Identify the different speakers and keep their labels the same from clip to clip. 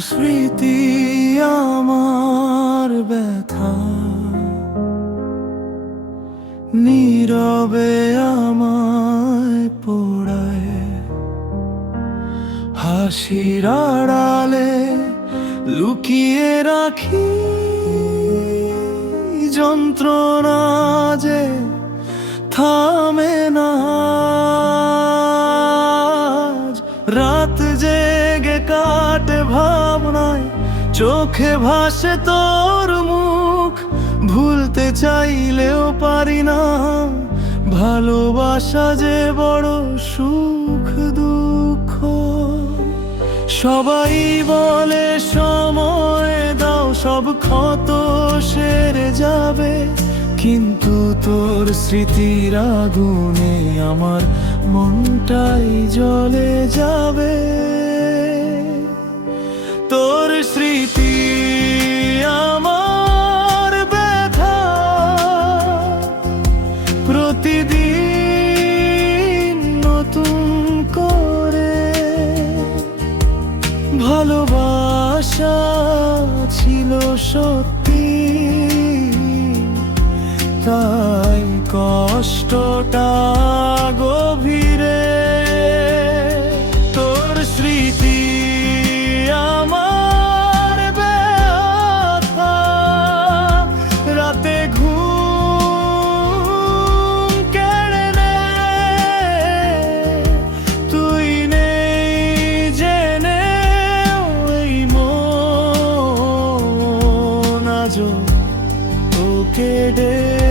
Speaker 1: স্মৃতি আমার ব্যথা। নীরবে আমায় পোড়ায়। হাসির আড়ালে লুকিয়ে রাখি। যন্ত্রণা যে থামে রাত জেগে কাটে ভাবনায়, চোখে ভাসে তোর মুখ। ভুলতে চাইলেও পারি না, ভালোবাসা যে বড় সুখ দুঃখ। সবাই বলে, সময় দাও, সব ক্ষত সেরে যাবে। কিন্তু তোর স্মৃতির আগুনে আমার মনটাই জ্বলে যাবে। তোর স্মৃতি আমার ব্যথা প্রতিদিন নতুন করে ভালোবাসা ছিল সত্যি। তাই কষ্টটা গভীরে তোর স্মৃতি আমার রাতে ঘুম কেড়ে নেয় তুই নেই জেনে ওই মন আজও তোকে ডেকে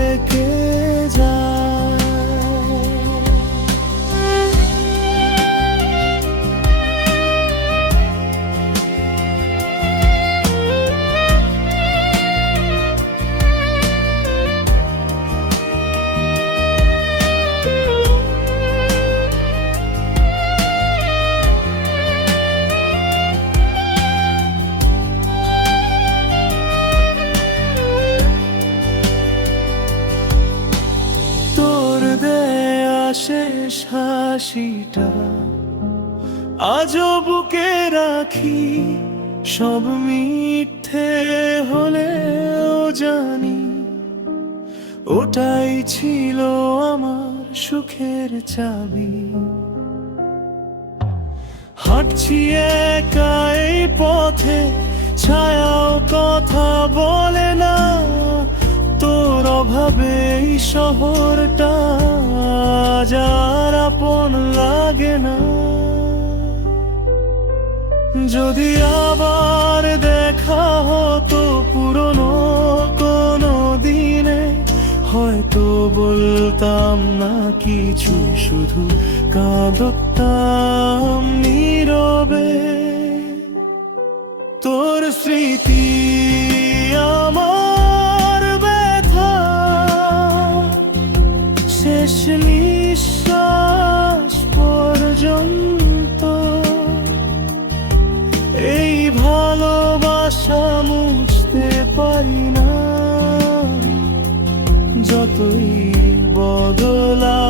Speaker 1: হাসিটা আজও বুকে রাখি, সব মিথ্যে হলেও জানি। ওটাই ছিল আমার সুখের চাবি। হাঁটছি একা এই পথে, ছায়াও কথা বলে না। তোর অভাবে শহরটা আপন লাগে না। যদি আবার দেখা হতো পুরনো কোনো দিনে, হয়তো বলতাম না কিছু, শুধু কাঁদতাম নীরবে। তোর স্মৃতি আমার ব্যথা, শেষ নিঃশ্বাস যতই বদলাক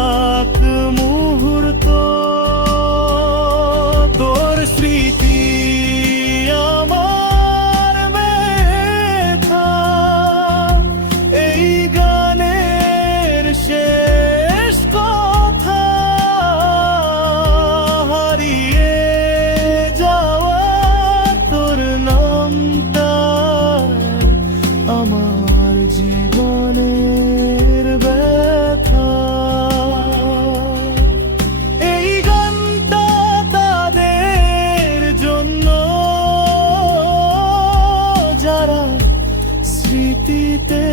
Speaker 1: স্মৃতিতে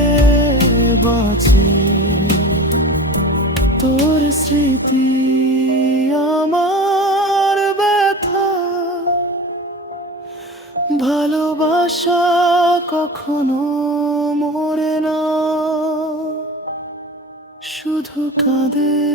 Speaker 1: বাঁচে। তোর স্মৃতি আমার ব্যথা। ভালোবাসা কখনো মরে না। শুধু কাঁদে।